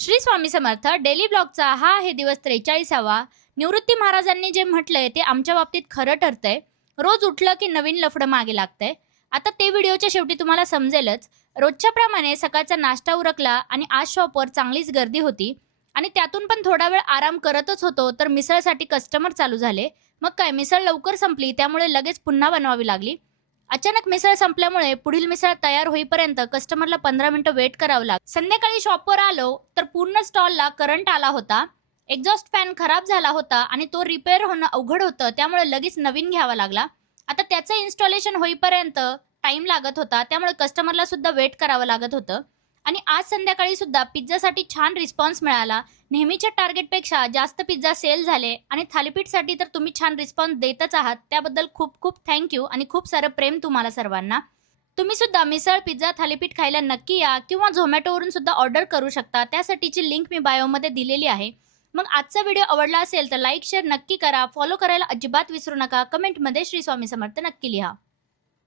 Shri Swami Samarth daily ब्लॉगचा हा आहे दिवस 43वा. निवृत्ती महाराजांनी जे म्हटलंय ते आमच्या बाबतीत खरं ठरतंय. रोज उठलं की नवीन लफडं मागे लागतंय. आता ते व्हिडिओच्या शेवटी तुम्हाला समजेलच. रोजच्या प्रमाणे सकाळचा नाश्ता उरकला आणि आज शॉपवर चांगलीच गर्दी होती आणि त्यातून पण थोडा वेळ आराम करतच होतो तर मिसळसाठी कस्टमर चालू झाले. मग काय मिसळ लवकर संपली त्यामुळे लगेच पुन्हा बनवावी लागली. अचानक मिसळ संपल्यामुळे पुढील मिसळ तयार होईपर्यंत कस्टमरला 15 मिनिटं वेट करावं लागलं. संध्याकाळी शॉपवर आलो तर पूर्ण स्टॉलला करंट आला होता. एक्झॉस्ट फॅन खराब झाला होता आणि तो रिपेअर होणं अवघड होतं, त्यामुळे लगेच नवीन घ्यावा लागला. आता त्याचं इन्स्टॉलेशन होईपर्यंत टाइम लागत होता, त्यामुळे कस्टमरला सुद्धा वेट करावं लागत होतं. आणि आज संध्याकाळी सुद्धा पिझ्झासाठी छान रिस्पॉन्स मिळाला. नेहमीच्या टार्गेटपेक्षा जास्त पिझ्झा सेल झाले आणि थालीपीठसाठी तर तुम्ही छान रिस्पॉन्स देतच आहात. त्याबद्दल खूप खूप थँक्यू आणि खूप सारं प्रेम तुम्हाला सर्वांना. तुम्ही सुद्धा मिसळ, पिझ्झा, थालीपीठ खायला नक्की या किंवा झोमॅटोवरून सुद्धा ऑर्डर करू शकता. त्यासाठीची लिंक मी बायोमध्ये दिलेली आहे. मग आजचा व्हिडिओ आवडला असेल तर लाईक शेअर नक्की करा. फॉलो करायला अजिबात विसरू नका. कमेंटमध्ये श्री स्वामी समर्थ नक्की लिहा.